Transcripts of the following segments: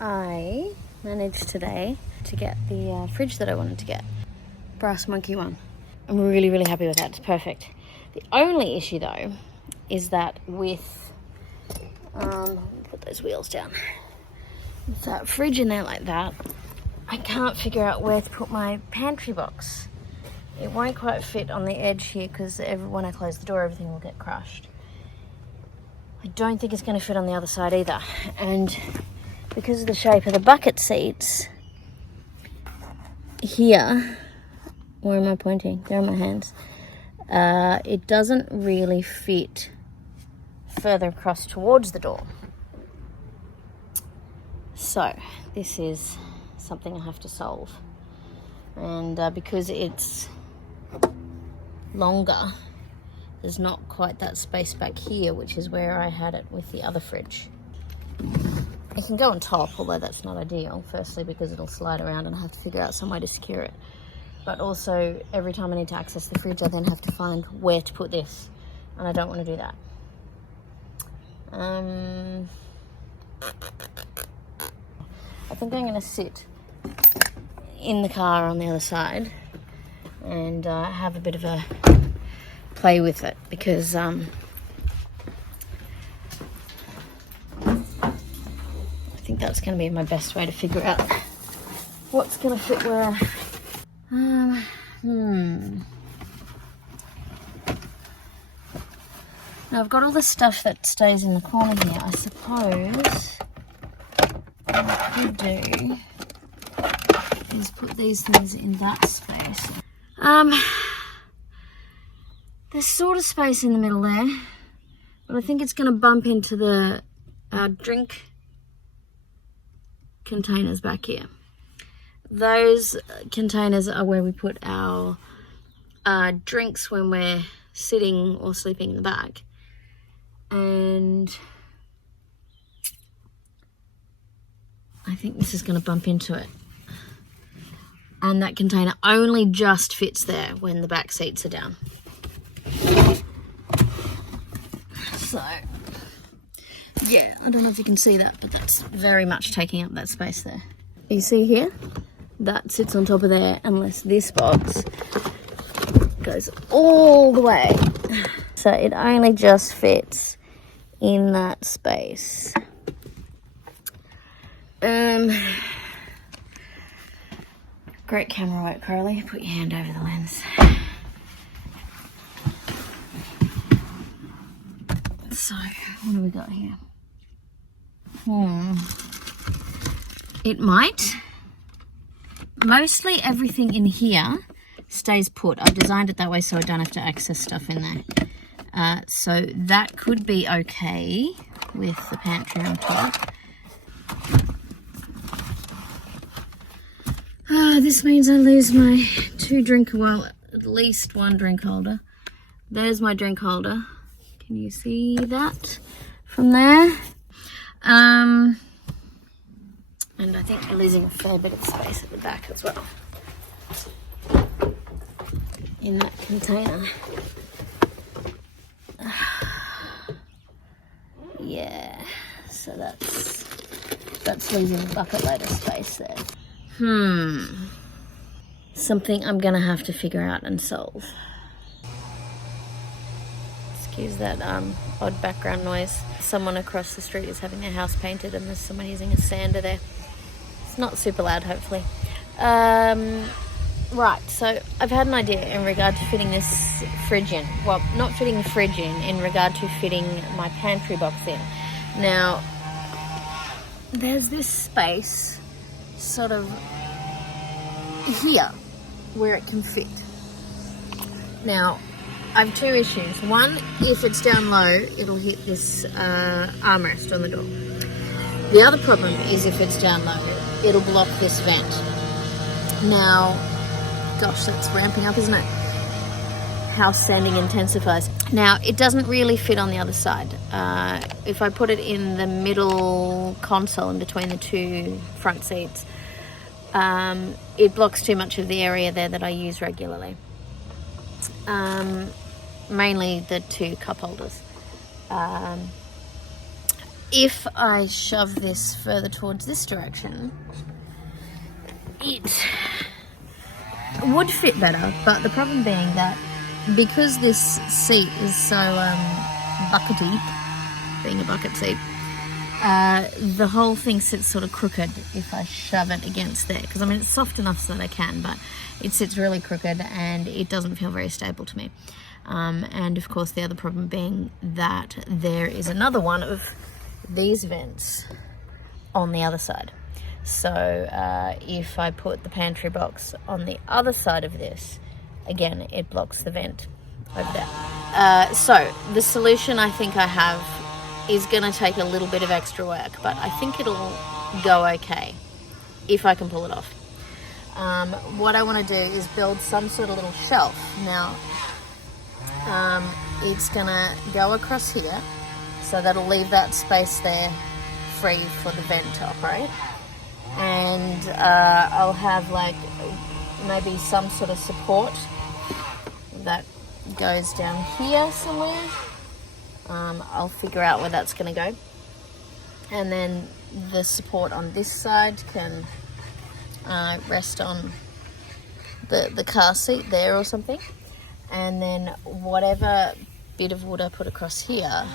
I managed today to get the fridge that I wanted to get. Brass Monkey one. I'm really, really happy with that. It's perfect. The only issue though is that with, put those wheels down. With that fridge in there like that, I can't figure out where to put my pantry box. It won't quite fit on the edge here because when I close the door, everything will get crushed. I don't think it's going to fit on the other side either. And because of the shape of the bucket seats, here, where am I pointing? There are my hands. It doesn't really fit further across towards the door. So this is something I have to solve. And because it's longer, there's not quite that space back here, which is where I had it with the other fridge. It can go on top, although that's not ideal. Firstly, because it'll slide around and I have to figure out some way to secure it. But also, every time I need to access the fridge, I then have to find where to put this. And I don't want to do that. I think I'm going to sit in the car on the other side and have a bit of a play with it, because I think that's going to be my best way to figure out what's going to fit where. Now I've got all the stuff that stays in the corner here. I suppose what I could do is put these things in that space. There's sort of space in the middle there, but I think it's going to bump into the drink containers back here. Those containers are where we put our drinks when we're sitting or sleeping in the back. And I think this is going to bump into it. And that container only just fits there when the back seats are down. So, yeah, I don't know if you can see that, but that's very much taking up that space there. You see here? That sits on top of there, unless this box goes all the way. So it only just fits in that space. Great camera work, Carly. Put your hand over the lens. So, what do we got here? It might. Mostly everything in here stays put. I've designed it that way so I don't have to access stuff in there. So that could be okay with the pantry on top. This means I lose my at least one drink holder. There's my drink holder. Can you see that from there? And I think we're losing a fair bit of space at the back as well, in that container. Yeah, so that's losing a bucket load of space there. Something I'm gonna have to figure out and solve. Excuse that odd background noise. Someone across the street is having their house painted and there's someone using a sander there. It's not super loud, hopefully. Right, so I've had an idea in regard to fitting this fridge in. Well, not fitting the fridge in regard to fitting my pantry box in. Now, there's this space sort of here where it can fit. Now, I have two issues. One, if it's down low, it'll hit this armrest on the door. The other problem is if it's down low, it'll block this vent. Now, gosh, that's ramping up, isn't it? House sanding intensifies. Now, it doesn't really fit on the other side. If I put it in the middle console in between the two front seats, it blocks too much of the area there that I use regularly. Mainly the two cup holders. if I shove this further towards this direction, it would fit better, but the problem being that because this seat is so buckety, being a bucket seat, the whole thing sits sort of crooked if I shove it against there, because I mean it's soft enough so that I can, but it sits really crooked and it doesn't feel very stable to me. And of course the other problem being that there is another one of these vents on the other side. So if I put the pantry box on the other side of this, again it blocks the vent over there. So the solution I think I have is going to take a little bit of extra work, but I think it'll go okay if I can pull it off. What I want to do is build some sort of little shelf. Now it's going to go across here, so that'll leave that space there free for the vent to operate, and I'll have like maybe some sort of support that goes down here somewhere. I'll figure out where that's going to go, and then the support on this side can rest on the car seat there or something, and then whatever bit of wood I put across here,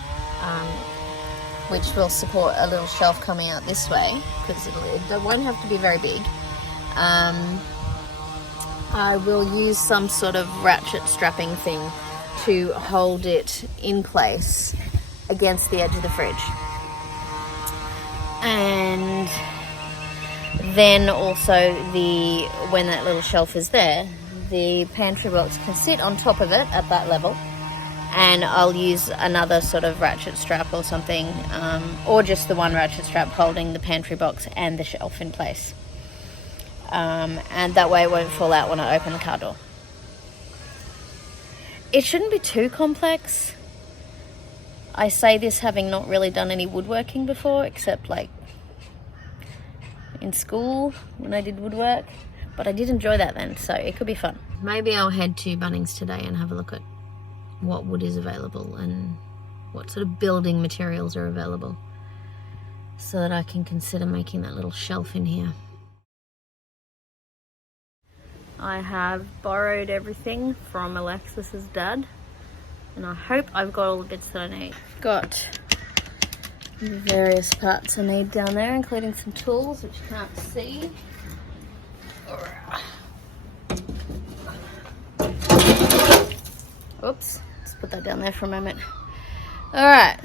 which will support a little shelf coming out this way, because it won't have to be very big. I will use some sort of ratchet strapping thing to hold it in place against the edge of the fridge. And then also when that little shelf is there, the pantry box can sit on top of it at that level, and I'll use another sort of ratchet strap or something, or just the one ratchet strap holding the pantry box and the shelf in place. And that way it won't fall out when I open the car door. It shouldn't be too complex. I say this having not really done any woodworking before, except like in school when I did woodwork, but I did enjoy that then, so it could be fun. Maybe I'll head to Bunnings today and have a look at what wood is available and what sort of building materials are available, so that I can consider making that little shelf in here. I have borrowed everything from Alexis's dad, and I hope I've got all the bits that I need. Got the various parts I need down there, including some tools, which you can't see. Oops, let's put that down there for a moment. Alright,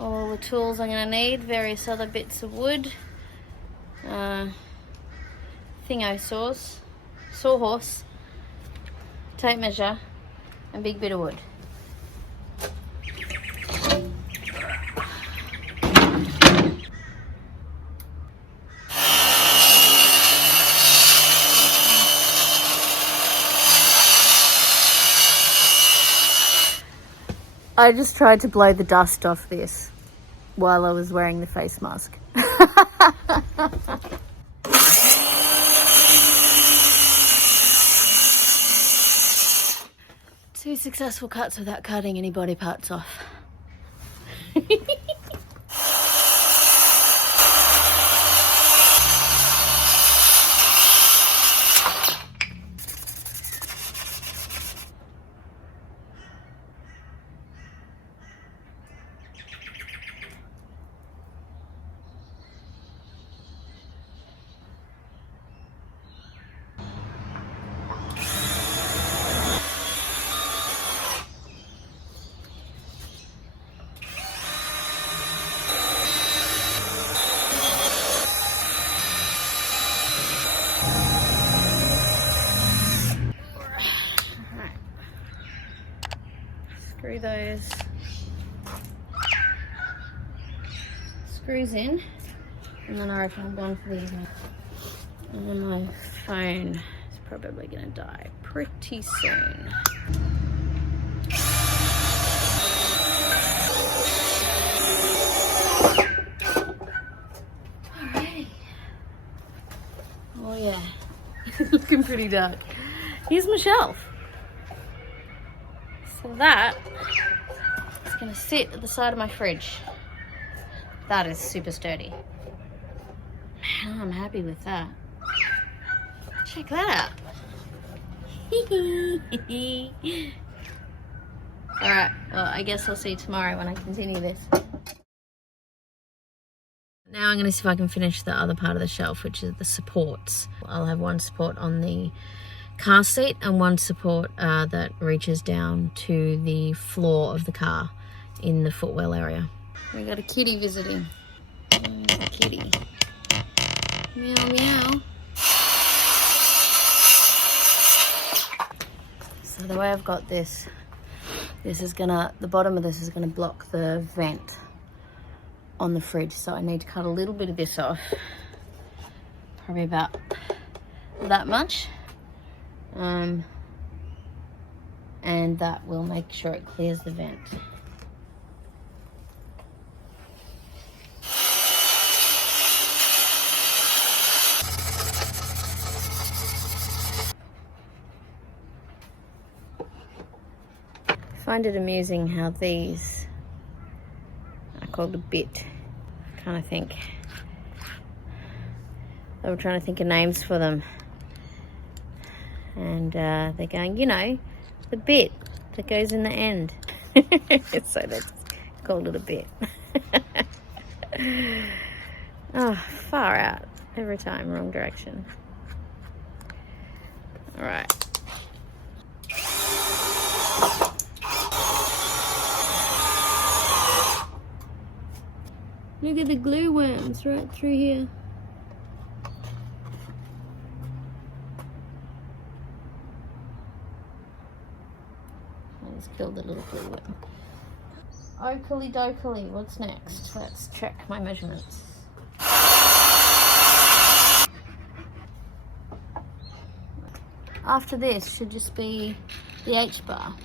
all the tools I'm going to need, various other bits of wood, thingo saws, sawhorse, tape measure, and big bit of wood. I just tried to blow the dust off this while I was wearing the face mask. Two successful cuts without cutting any body parts off. Screw those screws in, and then I reckon I'm done for the evening. And then my phone is probably going to die pretty soon. Alrighty. Oh yeah, it's looking pretty dark. Here's my shelf. So that is going to sit at the side of my fridge. That is super sturdy. Man, I'm happy with that. Check that out. Alright, well, I guess I'll see you tomorrow when I continue this. Now I'm going to see if I can finish the other part of the shelf, which is the supports. I'll have one support on the car seat and one support that reaches down to the floor of the car in the footwell area. We got a kitty visiting. Kitty. Meow meow. So the way I've got this is gonna, the bottom of this is gonna block the vent on the fridge. So I need to cut a little bit of this off. Probably about that much. And that will make sure it clears the vent. I find it amusing how these are called a bit. I'm trying to think. They were trying to think of names for them. And they're going, you know, the bit that goes in the end. So that's called it a bit. Oh, far out. Every time, wrong direction. All right. Look at the glue worms right through here. I just killed the little glue worm. Oakley dokley, what's next? Let's check my measurements. After this should just be the H-bar.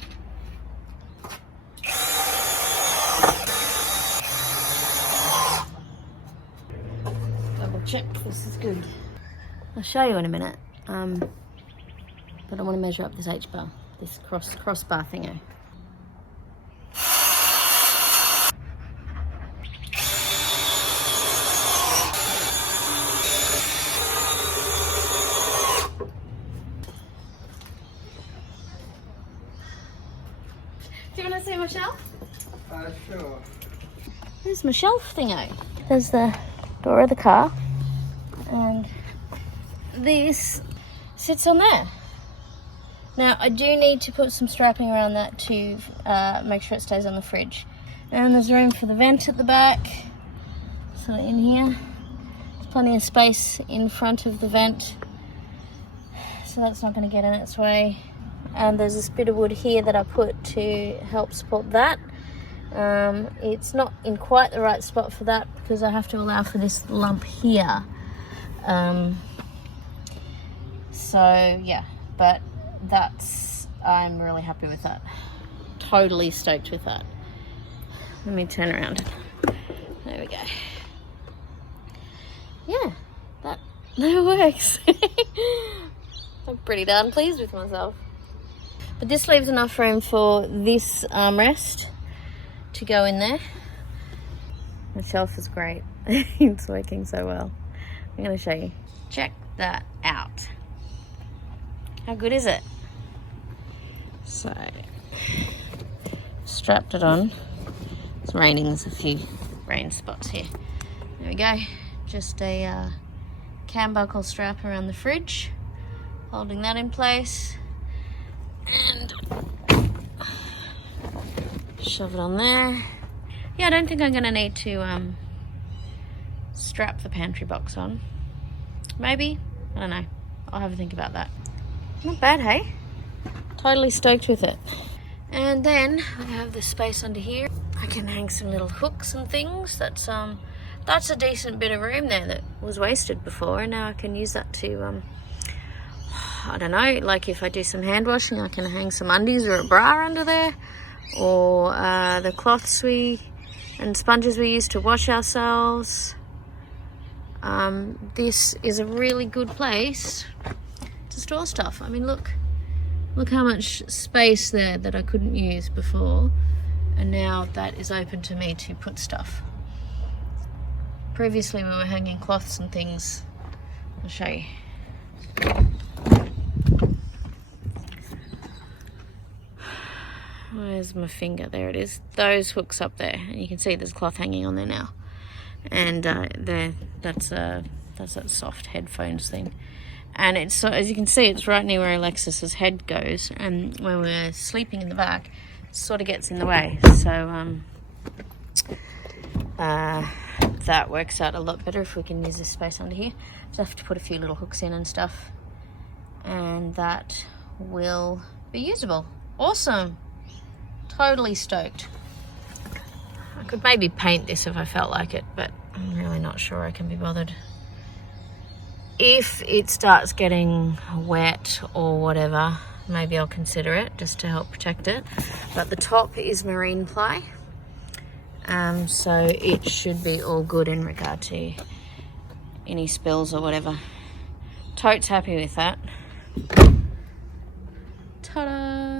Double check this is good. I'll show you in a minute. But I want to measure up this H-bar, this crossbar thingo. Do you want to see my shelf? Sure. There's my shelf thingo. There's the door of the car, and this sits on there. Now I do need to put some strapping around that to make sure it stays on the fridge. And there's room for the vent at the back, so in here there's plenty of space in front of the vent, so that's not going to get in its way. And there's this bit of wood here that I put to help support that. It's not in quite the right spot for that because I have to allow for this lump here. So yeah, but I'm really happy with that. Totally stoked with that. Let me turn around. There we go. Yeah, that works. I'm pretty darn pleased with myself. But this leaves enough room for this armrest to go in there. The shelf is great. It's working so well. I'm going to show you. Check that out. How good is it? So, strapped it on. It's raining. There's a few rain spots here. There we go. Just a cam buckle strap around the fridge, holding that in place. And shove it on there. Yeah, I don't think I'm going to need to strap the pantry box on. Maybe. I don't know. I'll have a think about that. Not bad, hey? Totally stoked with it. And then I have the space under here. I can hang some little hooks and things. That's a decent bit of room there that was wasted before, and now I can use that to I don't know, like if I do some hand washing, I can hang some undies or a bra under there, or the cloths and sponges we use to wash ourselves. This is a really good place to store stuff. I mean, look how much space there that I couldn't use before, and now that is open to me to put stuff. previously we were hanging cloths and things. I'll show you. Where's my finger? There it is. Those hooks up there, and you can see there's cloth hanging on there now. And that's that soft headphones thing. And it's, so as you can see, it's right near where Alexis's head goes, and when we're sleeping in the back, it sort of gets in the way. So that works out a lot better if we can use this space under here. Just have to put a few little hooks in and stuff, and that will be usable. Awesome. Totally stoked. I could maybe paint this if I felt like it, but I'm really not sure I can be bothered. If it starts getting wet or whatever, maybe I'll consider it just to help protect it. But the top is marine ply, so it should be all good in regard to any spills or whatever. Totes happy with that. Ta-da!